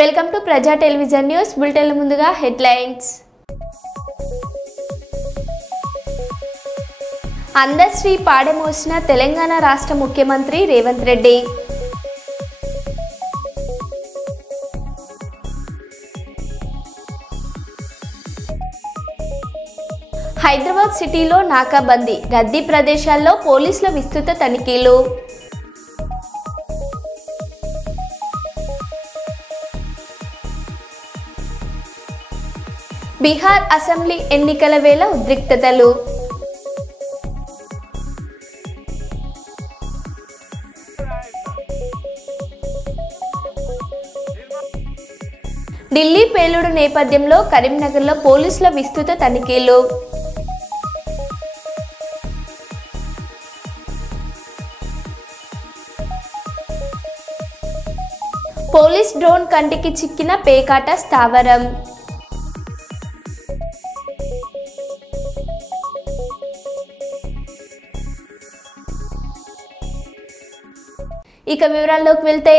Welcome to ప్రజా television news bulletin ముందుగా headlines. Andasri పాడెమోసిన Telangana రాష్ట్ర ముఖ్యమంత్రి రేవంత్ రెడ్డి. హైదరాబాద్ సిటీలో నాకాబందీ, రద్దీ ప్రదేశాల్లో పోలీసుల విస్తృత తనిఖీలు. బీహార్ అసెంబ్లీ ఎన్నికల వేళ ఉద్రిక్తతలు. ఢిల్లీ పేలుడు నేపథ్యంలో కరీంనగర్లో పోలీసుల విస్తృత తనిఖీలు. పోలీస్ డ్రోన్ కంటికి చిక్కిన పేకాట స్థావరం. ఇక వివరాల్లోకి వెళ్తే,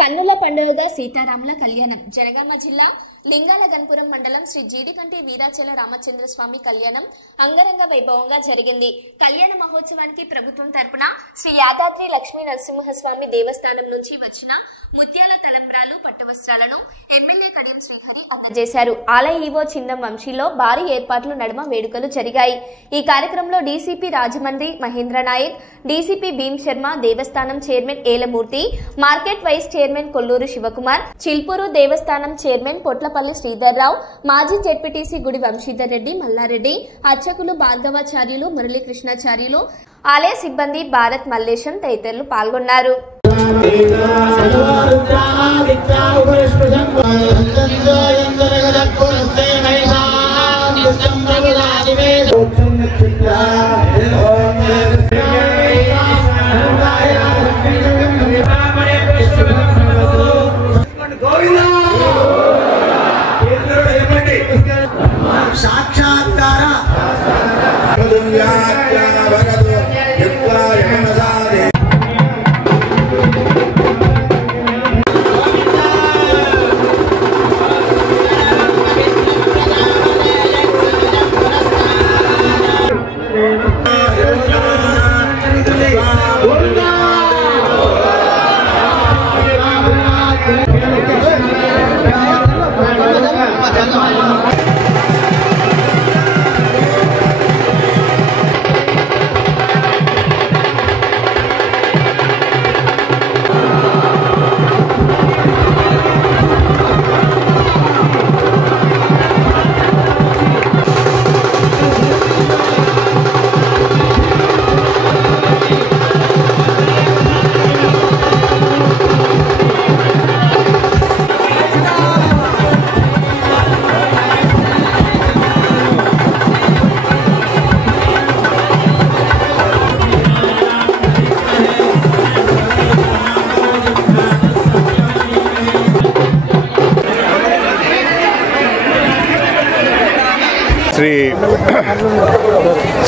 కన్నుల పండుగగా సీతారాముల కళ్యాణం. జనగామ జిల్లా లింగాలగన్పురం మండలం శ్రీ జీడికంటి వీరాచల రామచంద్ర స్వామి కళ్యాణం అంగరంగ వైభవంగా జరిగింది. కళ్యాణ మహోత్సవానికి ప్రభుత్వం తరపున శ్రీ యాదాద్రి లక్ష్మీ నరసింహస్వామి దేవస్థానం నుంచి వచ్చిన ముత్యాల తలంబ్రాలు, పట్టవస్త్రాలను ఎమ్మెల్యే కడియం శ్రీహరి అందజేశారు. ఆలయ ఈవో చిన్నం వంశీలో భారీ ఏర్పాట్ల నడుమ వేడుకలు జరిగాయి. ఈ కార్యక్రమంలో డీసీపీ రాజమండ్రి మహేంద్ర నాయక్, డీసీపీ భీమ్ శర్మ, దేవస్థానం chairman Elamurthy, market vice chairman Kolluru Sivakumar, Chilpur దేవస్థానం చైర్మన్ పొట్లపల్లి శ్రీధర్రావు, మాజీ జెడ్పీటీసీ గుడి వంశీధర్ రెడ్డి, మల్లారెడ్డి, అర్చకులు భార్గవాచార్యులు, మురళీకృష్ణాచార్యులు, ఆలయ సిబ్బంది భారత్ మల్లేశం తదితరులు పాల్గొన్నారు.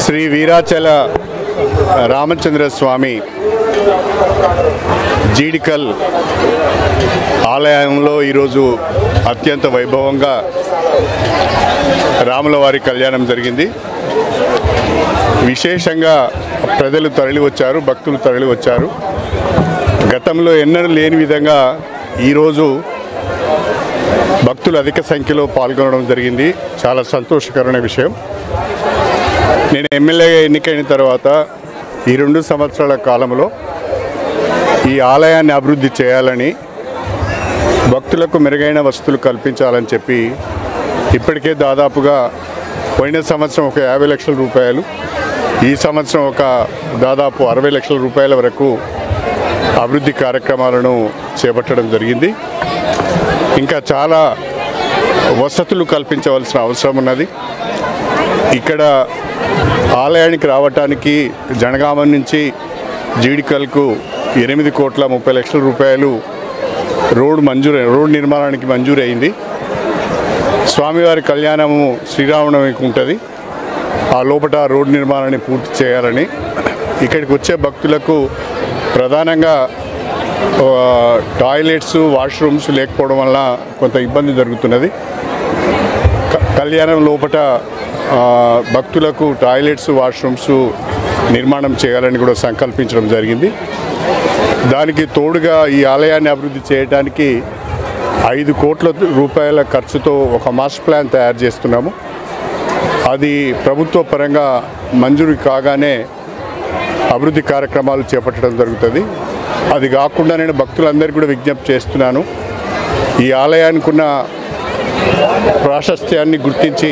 శ్రీ వీరాచల రామచంద్ర స్వామి జీడికల్ ఆలయంలో ఈరోజు అత్యంత వైభవంగా రాములవారి కళ్యాణం జరిగింది. విశేషంగా ప్రజలు తరలి వచ్చారు, భక్తులు తరలి వచ్చారు. గతంలో ఎన్నడూ లేని విధంగా ఈరోజు భక్తులు అధిక సంఖ్యలో పాల్గొనడం జరిగింది. చాలా సంతోషకరమైన విషయం. నేను ఎమ్మెల్యేగా ఎన్నికైన తర్వాత ఈ 2 సంవత్సరాల కాలంలో ఈ ఆలయాన్ని అభివృద్ధి చేయాలని, భక్తులకు మెరుగైన వసతులు కల్పించాలని చెప్పి ఇప్పటికే దాదాపుగా పోయిన సంవత్సరం ఒక 50 లక్షల రూపాయలు, ఈ సంవత్సరం ఒక దాదాపు 60 లక్షల రూపాయల వరకు అభివృద్ధి కార్యక్రమాలను చేపట్టడం జరిగింది. ఇంకా చాలా వసతులు కల్పించవలసిన అవసరం ఉన్నది. ఇక్కడ ఆలయానికి రావటానికి జనగామ నుంచి జీడికల్కు 8,30,00,000 రూపాయలు రోడ్ నిర్మాణానికి మంజూరు అయింది. స్వామివారి కళ్యాణము శ్రీరామనవమికి ఉంటుంది. ఆ లోపల రోడ్ నిర్మాణాన్ని పూర్తి చేయాలని ఇక్కడికి వచ్చే భక్తులకు ప్రధానంగా టాయిలెట్స్ వాష్రూమ్స్ లేకపోవడం వల్ల కొంత ఇబ్బంది జరుగుతున్నది. కళ్యాణం లోపట భక్తులకు టాయిలెట్స్ వాష్రూమ్స్ నిర్మాణం చేయాలని కూడా సంకల్పించడం జరిగింది. దానికి తోడుగా ఈ ఆలయాన్ని అభివృద్ధి చేయడానికి 5 కోట్ల రూపాయల ఖర్చుతో ఒక మాస్టర్ ప్లాన్ తయారు చేస్తున్నాము. అది ప్రభుత్వ పరంగా మంజూరు కాగానే అభివృద్ధి కార్యక్రమాలు చేపట్టడం జరుగుతుంది. అది కాకుండా నేను భక్తులందరికీ కూడా విజ్ఞప్తి చేస్తున్నాను, ఈ ఆలయానికి ఉన్న ప్రాశస్త్యాన్ని గుర్తించి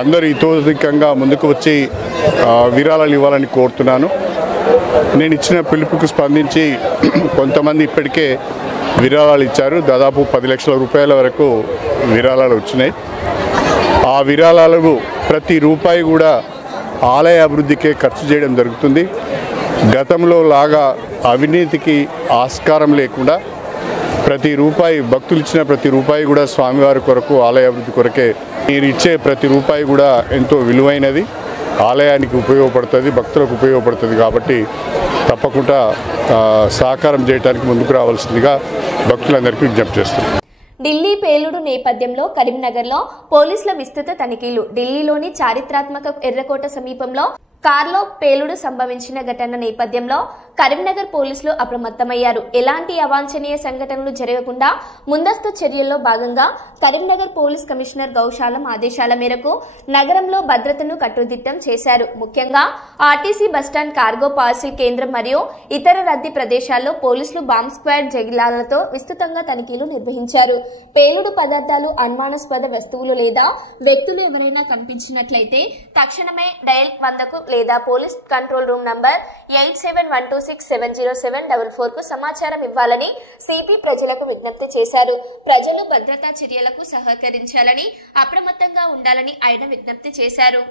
అందరూ ఇతోధికంగా ముందుకు వచ్చి విరాళాలు ఇవ్వాలని కోరుతున్నాను. నేను ఇచ్చిన పిలుపుకు స్పందించి కొంతమంది ఇప్పటికే విరాళాలు ఇచ్చారు. దాదాపు 10 లక్షల రూపాయల వరకు విరాళాలు వచ్చినాయి. ఆ విరాళాలు ప్రతి రూపాయి కూడా ఆలయ అభివృద్ధికే ఖర్చు చేయడం జరుగుతుంది. గతంలో లాగా అవినీతికి ఆస్కారం లేకుండా ప్రతి రూపాయి, భక్తులు ఇచ్చిన ప్రతి రూపాయి కూడా స్వామివారి కొరకు, ఆలయ అభివృద్ధి కొరకే. మీరు ఇచ్చే ప్రతి రూపాయి కూడా ఎంతో విలువైనది, ఆలయానికి ఉపయోగపడుతుంది, భక్తులకు ఉపయోగపడుతుంది. కాబట్టి తప్పకుండా సహకారం చేయడానికి ముందుకు రావాల్సిందిగా భక్తులందరికీ విజ్ఞప్తి చేస్తున్నాను. ఢిల్లీ పేలుడు నేపథ్యంలో కరీంనగర్లో పోలీసుల విస్తృత తనిఖీలు. ఢిల్లీలోని చారిత్రాత్మక ఎర్రకోట సమీపంలో కార్లో పేలుడు సంభవించిన ఘటన నేపథ్యంలో కరీంనగర్ పోలీసులు అప్రమత్తమయ్యారు. ఎలాంటి అవాంఛనీయ సంఘటనలు జరగకుండా ముందస్తు చర్యల్లో భాగంగా కరీంనగర్ పోలీస్ కమిషనర్ గౌశాలం ఆదేశాల మేరకు నగరంలో భద్రతను కట్టుదిట్టం చేశారు. ముఖ్యంగా ఆర్టీసీ బస్టాండ్, కార్గో పార్సిల్ కేంద్రం మరియు ఇతర రద్దీ ప్రదేశాల్లో పోలీసులు బాంబ్ స్క్వాడ్ జగిలాలతో విస్తృతంగా తనిఖీలు నిర్వహించారు. పేలుడు పదార్థాలు, అనుమానాస్పద వస్తువులు లేదా వ్యక్తులు ఎవరైనా కనిపించినట్లయితే తక్షణమే డయల్ 100కు లేదా పోలీస్ కంట్రోల్ రూమ్ నంబర్ 8712670744 కు సమాచారం ఇవ్వాలని సిపి ప్రజలకు విజ్ఞప్తి చేశారు. ప్రజలు భద్రతా చర్యలకు సహకరించాలని, అప్రమత్తంగా ఉండాలని ఆయన విజ్ఞప్తి చేశారు.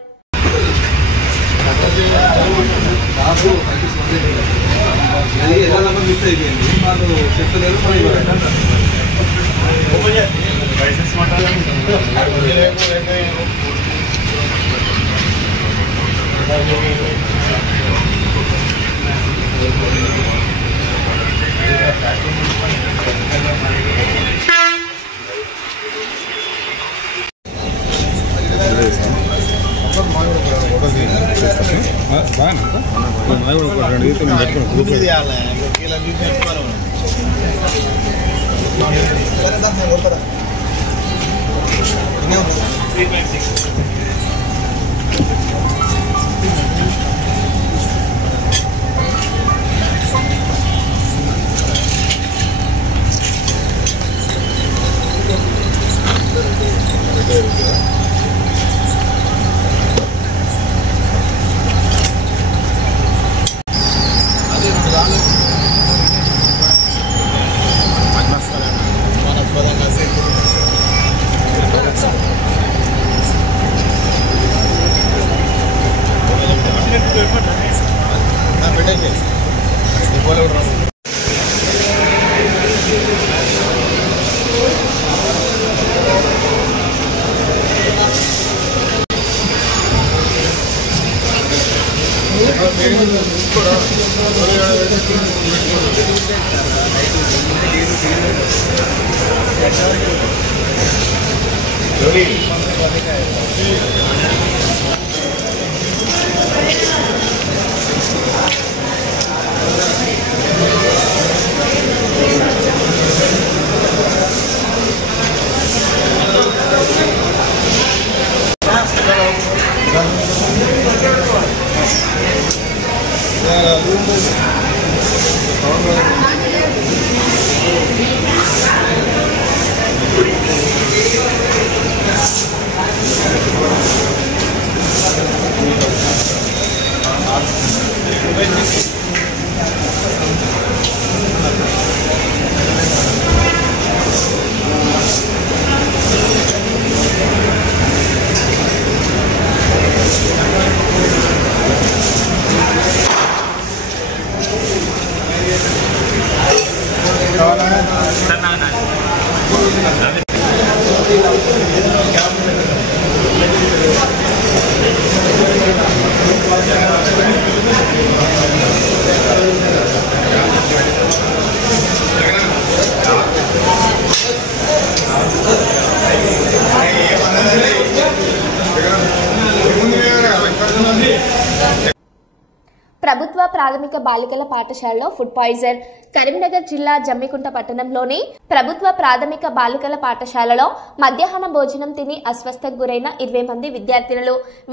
ప్రాథమిక బాలికల పాఠశాలలో ఫుడ్ పాయిజన్. కరీంనగర్ జిల్లా జమ్మికుంట పట్టణంలోని ప్రభుత్వ ప్రాథమిక బాలికల పాఠశాలలో మధ్యాహ్న భోజనం తిని అస్వస్థకు గురైన 20 మంది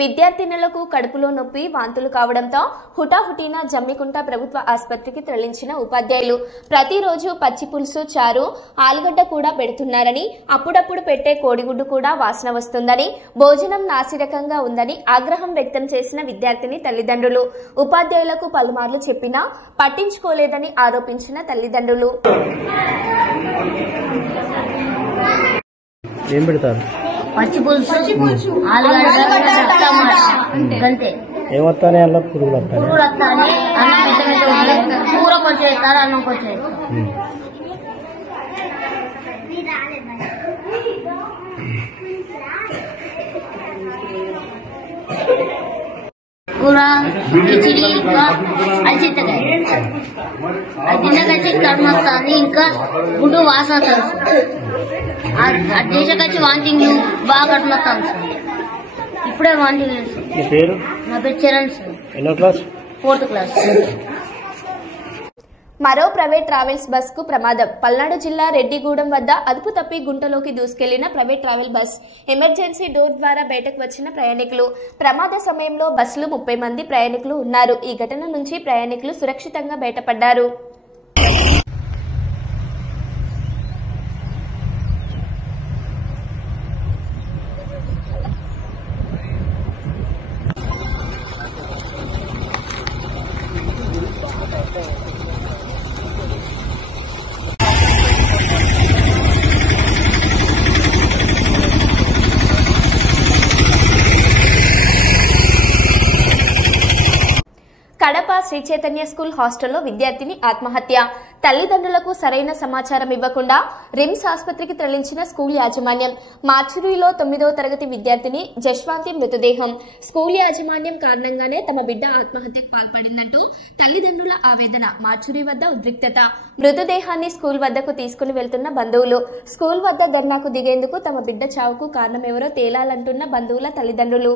విద్యార్థినులకు కడుపులో నొప్పి, వాంతులు కావడంతో హుటాహుటిన జమ్మికుంట ప్రభుత్వ ఆసుపత్రికి తరలించిన ఉపాధ్యాయులు ప్రతిరోజు పచ్చి పులుసు, చారు, ఆలుగడ్డ కూడా పెడుతున్నారని, అప్పుడప్పుడు పెట్టే కోడిగుడ్డు కూడా వాసన వస్తుందని, భోజనం నాసిరకంగా ఉందని ఆగ్రహం వ్యక్తం చేసిన విద్యార్థిని తల్లిదండ్రులు. ఉపాధ్యాయులకు పలుమార్లు చెప్పినా పట్టించుకోలేదని ఆరోపించిన తల్లిదండ్రులు. ఏం పెడతారు? పచ్చి పులుసు, ఆలుగడ్డ, టమాటా అంతే. ఏమొస్తానే అలా పురుగులు వస్తాయి. కూర కొంచెం వేస్తారు, అన్నం కొంచెం. కూర, కిచిడి, ఇంకా అల్చిత్తకాయ అది తిన్నకచ్చి కడుపు వస్తుంది. ఇంకా గుడ్డు వాసన వస్తుంది. అది చేసకొచ్చి వాంతింగ్ బాగా కడుపు వస్తుంది. ఇప్పుడే వాంతింగ్ చేస్తుంది. నా పేరు చరణ్ సార్. ఎన్నో క్లాస్? 4th class. మరో ప్రైవేట్ ట్రావెల్స్ బస్ కు ప్రమాదం. పల్నాడు జిల్లా రెడ్డిగూడెం వద్ద అదుపు తప్పి గుంటలోకి దూసుకెళ్లిన private travel bus. Emergency door ద్వారా బయటకు వచ్చిన ప్రయాణికులు. ప్రమాద సమయంలో బస్సులో 30 మంది ప్రయాణికులు ఉన్నారు. ఈ ఘటన నుంచి ప్రయాణికులు సురక్షితంగా బయటపడ్డారు. కడప శ్రీ చైతన్య స్కూల్ హాస్టల్లో విద్యార్థిని ఆత్మహత్య. తల్లిదండ్రులకు సరైన సమాచారం ఇవ్వకుండా రిమ్స్ ఆసుపత్రికి తరలించిన స్కూల్ యాజమాన్యం. మార్చురీలో 9వ తరగతి విద్యార్థిని జశ్వాంతి మృతదేహం. స్కూల్ యాజమాన్యం కారణంగానే తమ బిడ్డ ఆత్మహత్యకు పాల్పడిందంటూ తల్లిదండ్రుల ఆవేదన. మార్చురీ వద్ద ఉద్రిక్తత. మృతదేహాన్ని స్కూల్ వద్దకు తీసుకుని వెళ్తున్న బంధువులు. స్కూల్ వద్ద ధర్నాకు దిగేందుకు తమ బిడ్డ చావుకు కారణమెవరో తేలాలంటున్న బంధువుల తల్లిదండ్రులు.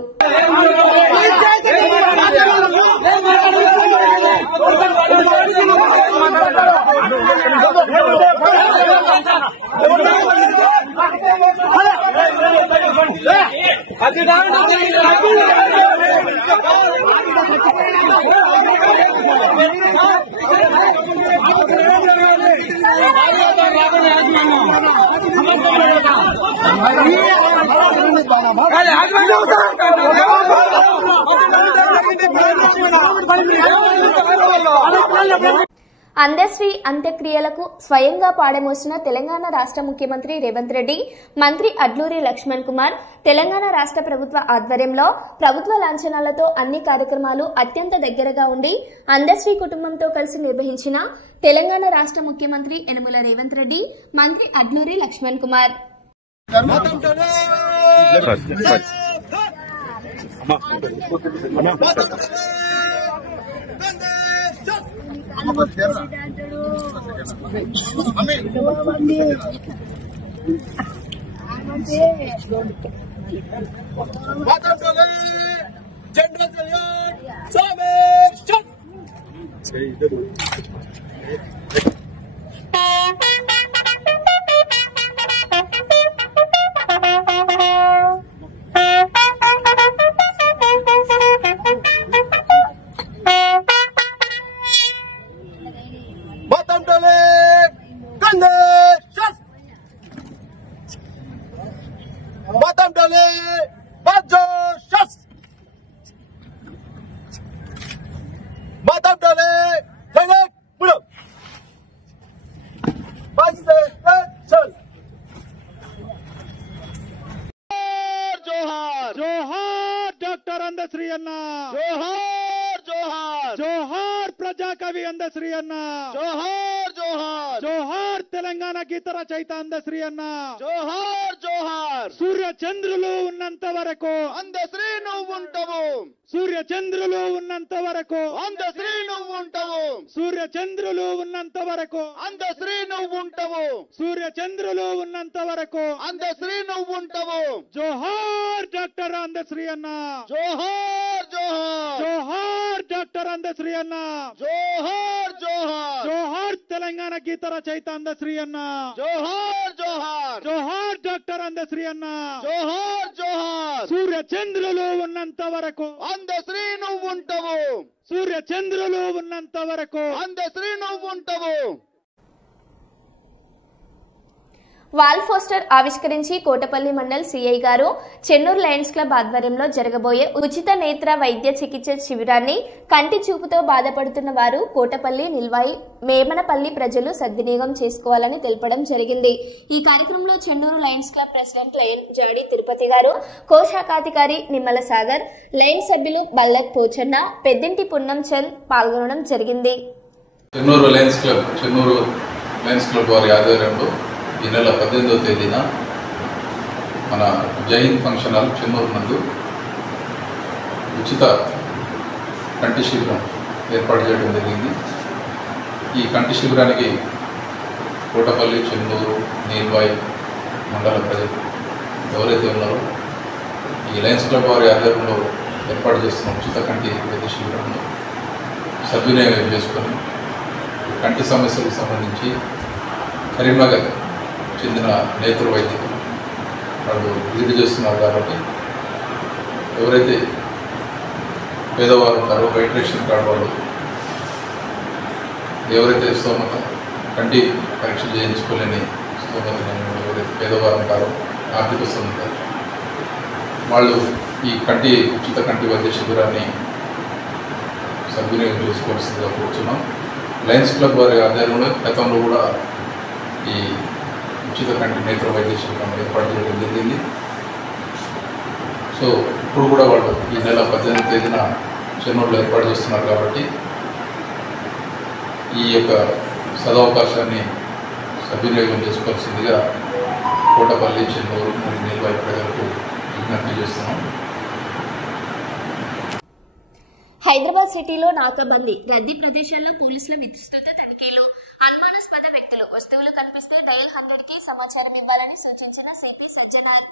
అందశ్రీ అంత్యక్రియలకు స్వయంగా పాడమోసిన తెలంగాణ రాష్ట్ర ముఖ్యమంత్రి రేవంత్ రెడ్డి, మంత్రి అడ్లూరి లక్ష్మణ్ కుమార్. తెలంగాణ రాష్ట్ర ప్రభుత్వ ఆధ్వర్యంలో ప్రభుత్వ లాంఛనాలతో అన్ని కార్యక్రమాలు అత్యంత దగ్గరగా ఉండి అందశ్రీ కుటుంబంతో కలిసి నిర్వహించిన తెలంగాణ రాష్ట్ర ముఖ్యమంత్రి యనమల రేవంత్ రెడ్డి, మంత్రి అడ్లూరి లక్ష్మణ్ కుమార్. जोहार डॉक्टर अंधश्री अन्ना, जोहार जोहार जोहार प्रजा कवि अंधश्री अन्ना, जोहार जोहार। జోహార్ జోహార్ తెలంగాణ గీత రచయిత అందశ్రీ అన్న జోహార్ జోహార్. సూర్య చంద్రులు ఉన్నంత వరకు అందశ్రీ నువ్వు ఉంటావు. సూర్య చంద్రులు ఉన్నంత వరకు అందశ్రీ నువ్వు ఉంటావు. సూర్య చంద్రులు ఉన్నంత వరకు అందశ్రీ నువ్వు ఉంటావు. సూర్య చంద్రులు ఉన్నంత వరకు అందశ్రీ నువ్వు ఉంటావు. జోహార్ డాక్టర్ అందశ్రీ అన్న జోహార్ జోహార్ జోహార్ డాక్టర్ అందశ్రీ అన్న జోహార్ జోహార్ జోహార్ తెలంగాణ గీత రచయిత అందశ్రీ అన్న జోహార్ జోహార్ జోహార్ డాక్టర్ అందశ్రీ అన్న జోహార్ జోహార్. సూర్య చంద్రులు ఉన్నంత వరకు అందశ్రీ నువ్వు ఉంటావు. సూర్య చంద్రులు ఉన్నంత వరకు అందశ్రీ నువ్వు ఉంటావు. వాల్ పోస్టర్ ఆవిష్కరించి కోటపల్లి మండల్ సిఐ గారు చెన్నూరు లయన్స్ క్లబ్ ఆధ్వర్యంలో జరగబోయే ఉచిత నేత్ర వైద్య చికిత్స శిబిరాన్ని కంటి చూపుతో బాధపడుతున్న వారు కోటపల్లి నిల్వాయి మేమనపల్లి ప్రజలు సద్వినియోగం చేసుకోవాలని తెలపడం జరిగింది. ఈ కార్యక్రమంలో Chennuru lions club president lion Jadi Tirupati garu, కోశాఖాధికారి నిమ్మల సాగర్, లయన్ సభ్యులు బల్లెత్ పోచన్న, పెద్దింటి పున్నం చంద్ పాల్గొనడం జరిగింది. చెన్నూరు లయన్స్ క్లబ్ వారి ఆధ్వర్యంలో ఈ నెల 18వ తేదీన మన జైహింద్ ఫంక్షన్ హాల్ చెన్నూరు నందు ఉచిత కంటి శిబిరం ఏర్పాటు చేయడం జరిగింది. ఈ కంటి శిబిరానికి కోటపల్లి, చెన్నూరు, నీల్వాయి మండల ప్రజలు ఎవరైతే ఉన్నారో ఈ లయన్స్ క్లబ్ వారి ఆధ్వర్యంలో ఏర్పాటు చేస్తున్న ఉచిత కంటి వైద్య శిబిరంలో సద్వినియోగం చేసుకొని కంటి సమస్యలకు సంబంధించి కరీంనగర్ చెందిన నేత్ర వైద్యులు వాళ్ళు విజిట్ చేస్తున్నారు. కాబట్టి ఎవరైతే పేదవారు ఉంటారో వైట్ రేషన్ కార్డు వాళ్ళు ఎవరైతే స్తోమత కంటి పరీక్ష చేయించుకోలేని స్తోమత ఎవరైతే పేదవారు ఉంటారో ఆర్థిక స్తోమత వాళ్ళు ఈ ఉచిత కంటి వైద్య శిబిరాన్ని సద్వినియోగం చేసుకోవాల్సిందిగా కోరుతున్నాం. లయన్స్ క్లబ్ వారి ఆధ్వర్యంలో గతంలో కూడా ఈ ఉచిత కంటి నేత్ర వైద్య శిబిరం ఏర్పాటు చేయడం జరిగింది. సో ఇప్పుడు కూడా వాళ్ళు ఈ నెల 18వ తేదీన చెన్నూరులో ఏర్పాటు చేస్తున్నారు. కాబట్టి ఈ యొక్క సదవకాశాన్ని సద్వినియోగం చేసుకోవాల్సిందిగా కోటపల్లి, చెన్నూరు మరియు నీల్వాయి ప్రజలకు విజ్ఞప్తి చేస్తున్నాం. హైదరాబాద్ సిటీలో నాకాబందీ, రద్దీ ప్రదేశాల్లో పోలీసుల విస్తృత తనిఖీలు, అనుమానాస్పద వ్యక్తులు, వస్తువులు కనిపిస్తే డయల్ 100కి సమాచారం ఇవ్వాలని సూచించిన సిపి సజ్జనార్.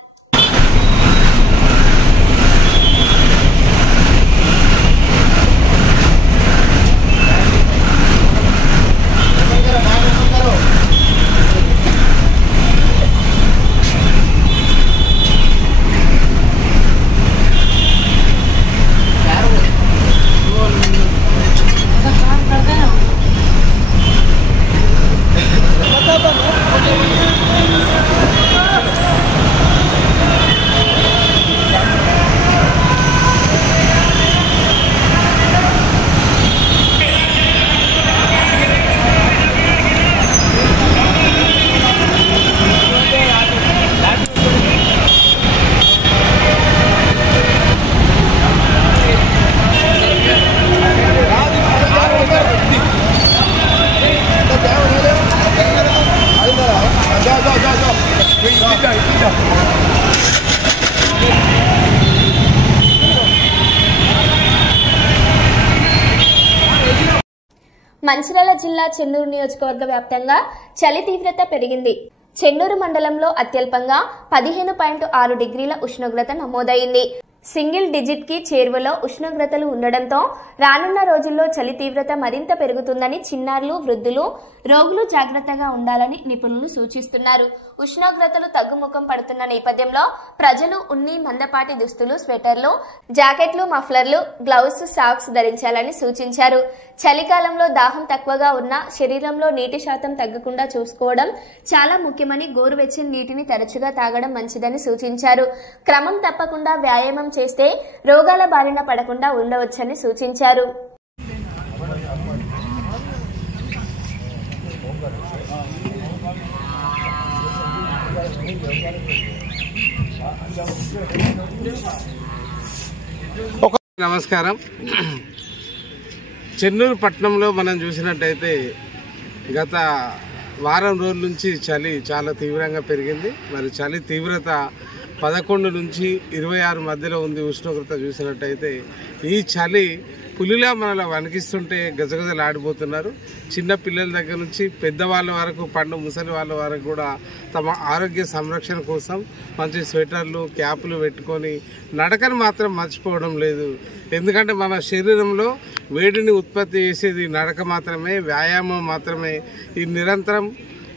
మంచిర్యాల జిల్లా చెన్నూరు నియోజకవర్గ వ్యాప్తంగా చలి తీవ్రత పెరిగింది. చెన్నూరు మండలంలో అత్యల్పంగా 15.6 డిగ్రీల ఉష్ణోగ్రత నమోదైంది. సింగిల్ డిజిట్ కి చేరువలో ఉష్ణోగ్రతలు ఉండడంతో రానున్న రోజుల్లో చలి తీవ్రత మరింత పెరుగుతుందని చిన్నారులు, వృద్ధులు, రోగులు జాగ్రత్తగా ఉండాలని నిపుణులు సూచిస్తున్నారు. ఉష్ణోగ్రతలు తగ్గుముఖం పడుతున్న నేపథ్యంలో ప్రజలు ఉన్ని, మందపాటి దుస్తులు, స్వెటర్లు, జాకెట్లు, మఫ్లర్లు, గ్లౌస్, సాక్స్ ధరించాలని సూచించారు. చలికాలంలో దాహం తక్కువగా ఉన్నా శరీరంలో నీటి శాతం తగ్గకుండా చూసుకోవడం చాలా ముఖ్యమని, గోరువెచ్చని నీటిని తరచుగా తాగడం మంచిదని సూచించారు. క్రమం తప్పకుండా వ్యాయామం చేస్తే రోగాల బారిన పడకుండా ఉండవచ్చని సూచించారు. నమస్కారం. చెన్నూరు పట్టణంలో మనం చూసినట్టయితే గత వారం రోజుల నుంచి చలి చాలా తీవ్రంగా పెరిగింది. మరి చలి తీవ్రత 11 నుంచి 26 మధ్యలో ఉంది. ఉష్ణోగ్రత చూసినట్టయితే ఈ చలి పులిలా మనలో వణికిస్తుంటే గజగజలాడిపోతున్నారు. చిన్న పిల్లల దగ్గర నుంచి పెద్దవాళ్ళ వరకు, పండు ముసలి వాళ్ళ వరకు కూడా తమ ఆరోగ్య సంరక్షణ కోసం మంచి స్వెటర్లు, క్యాపులు పెట్టుకొని నడకను మాత్రం మర్చిపోవడం లేదు. ఎందుకంటే మన శరీరంలో వేడిని ఉత్పత్తి చేసేది నడక మాత్రమే, వ్యాయామం మాత్రమే. ఈ నిరంతరం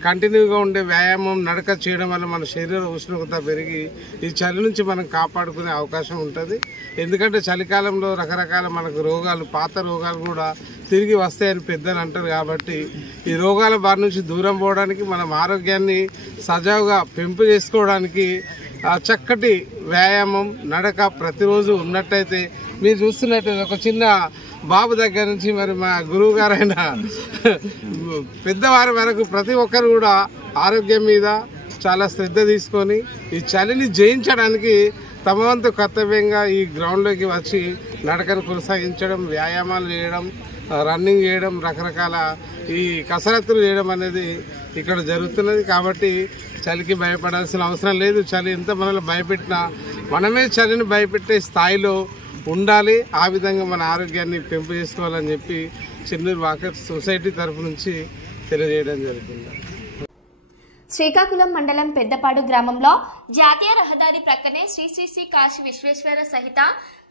కంటిన్యూగా ఉండే వ్యాయామం, నడక చేయడం వల్ల మన శరీర ఉష్ణోగ్రత పెరిగి ఈ చలి నుంచి మనం కాపాడుకునే అవకాశం ఉంటుంది. ఎందుకంటే చలికాలంలో రకరకాల మనకు రోగాలు, పాత రోగాలు కూడా తిరిగి వస్తాయని పెద్దలు అంటారు. కాబట్టి ఈ రోగాల బారి నుంచి దూరం పోవడానికి, మనం ఆరోగ్యాన్ని సజావుగా పెంపు చేసుకోవడానికి చక్కటి వ్యాయామం, నడక ప్రతిరోజు ఉన్నట్టయితే, మీరు చూస్తున్నట్టయితే ఒక చిన్న బాబు దగ్గర నుంచి మరి మా గురువు గారైన పెద్దవారి వరకు ప్రతి ఒక్కరు కూడా ఆరోగ్యం మీద చాలా శ్రద్ధ తీసుకొని ఈ చలిని జయించడానికి తమ వంతు కర్తవ్యంగా ఈ గ్రౌండ్లోకి వచ్చి నడకను కొనసాగించడం, వ్యాయామాలు చేయడం, రన్నింగ్ చేయడం, రకరకాల ఈ కసరత్తులు చేయడం అనేది ఇక్కడ జరుగుతున్నది. కాబట్టి చలికి భయపడాల్సిన అవసరం లేదు. చలి ఎంత మనల్ని భయపెట్టినా మనమే చలిని భయపెట్టే స్థాయిలో ఉండాలి. ఆ విధంగా మన ఆరోగ్యాన్ని పెంపు చేసుకోవాలని చెప్పి చెన్నూరు వాకర్స్ సొసైటీ తరఫు నుంచి తెలియజేయడం జరుగుతుంది. శ్రీకాకుళం మండలం పెద్దపాడు గ్రామంలో జాతీయ రహదారి ప్రక్కనే శ్రీ శ్రీ శ్రీ కాశీ విశ్వేశ్వర సహిత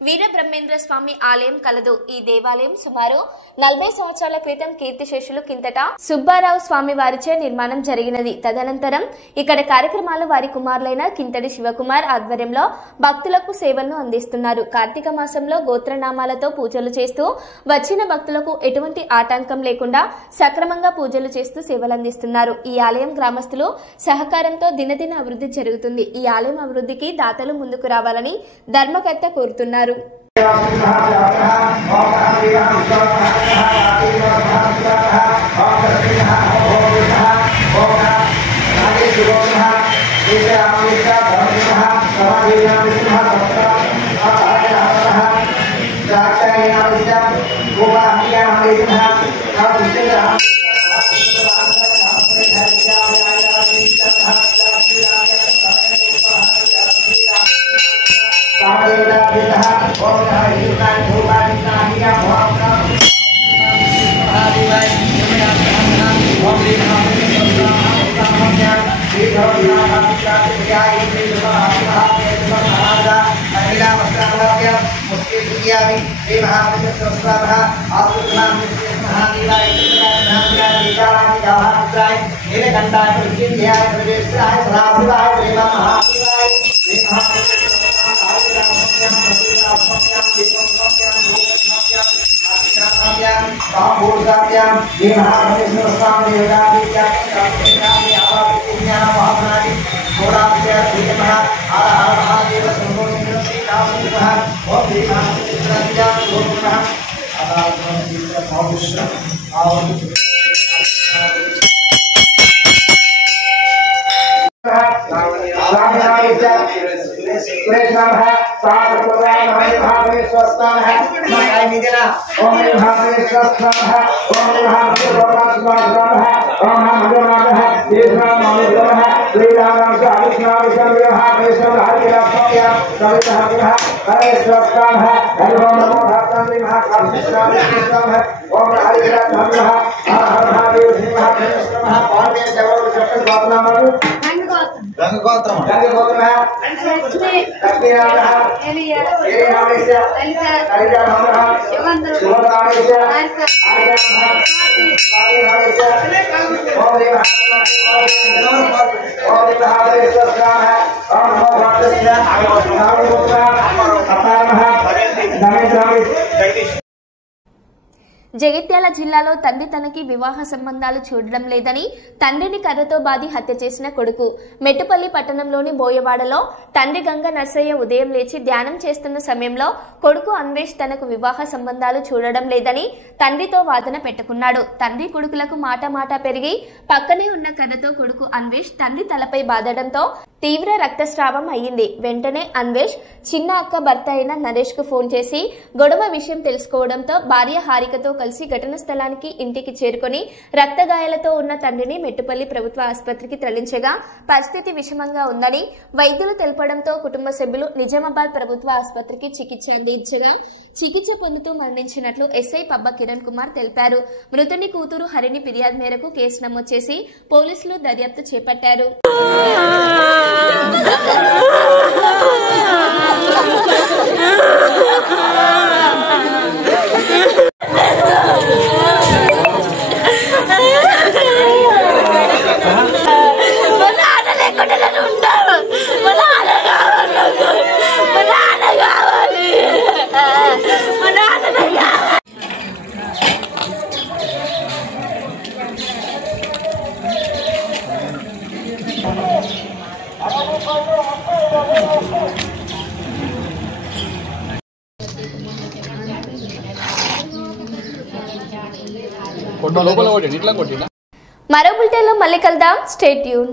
వీరబ్రహ్మేంద్ర స్వామి ఆలయం కలదు. ఈ దేవాలయం సుమారు 40 సంవత్సరాల క్రితం కీర్తిశేషులు కిందట సుబ్బారావు స్వామి వారిచే నిర్మాణం జరిగినది. తదనంతరం ఇక్కడ కార్యక్రమాలు వారి కుమారులైన కింతడి శివకుమార్ ఆధ్వర్యంలో భక్తులకు సేవలను అందిస్తున్నారు. కార్తీక మాసంలో గోత్రనామాలతో పూజలు చేస్తూ వచ్చిన భక్తులకు ఎటువంటి ఆటంకం లేకుండా సక్రమంగా పూజలు చేస్తూ సేవలు అందిస్తున్నారు. ఈ ఆలయం గ్రామస్తులు సహకారంతో దినదిన అభివృద్ధి జరుగుతుంది. ఈ ఆలయం అభివృద్ధికి దాతలు ముందుకు రావాలని ధర్మకర్త కోరుతున్నారు. జగిత్యాల జిల్లాలో తండ్రి తనకి వివాహ సంబంధాలు చూడడం లేదని తండ్రిని కర్రతో బాది హత్య చేసిన కొడుకు. మెట్టుపల్లి పట్టణంలోని బోయవాడలో తండ్రి గంగ నర్సయ్య ఉదయం లేచి ధ్యానం చేస్తున్న సమయంలో కొడుకు అన్వేష్ తనకు వివాహ సంబంధాలు చూడడం లేదని తండ్రితో వాదన పెట్టుకున్నాడు. తండ్రి కొడుకులకు మాట పెరిగి పక్కనే ఉన్న కర్రతో కొడుకు అన్వేష్ తండ్రి తలపై బాదడంతో తీవ్ర రక్తస్రావం అయ్యింది. వెంటనే అన్వేష్ చిన్న అక్క భర్త అయిన నరేష్ కు ఫోన్ చేసి గొడవ విషయం తెలుసుకోవడంతో భార్య హారికతో కలిసి ఘటన స్థలానికి ఇంటికి చేరుకుని రక్తగాయాలతో ఉన్న తండ్రిని మెట్టుపల్లి ప్రభుత్వ ఆసుపత్రికి తరలించగా పరిస్థితి విషమంగా ఉందని వైద్యులు తెలపడంతో కుటుంబ సభ్యులు నిజామాబాద్ ప్రభుత్వ ఆసుపత్రికి చికిత్స అందించగా చికిత్స పొందుతూ మరణించినట్లు ఎస్ఐ పబ్బ కిరణ్ కుమార్ తెలిపారు. మృతుని కూతురు హరిని ఫిర్యాదు మేరకు కేసు నమోదు చేసి పోలీసులు దర్యాప్తు చేపట్టారు. మరో బులెటిన్లో మళ్ళీ కలుద్దాం. Stay tune.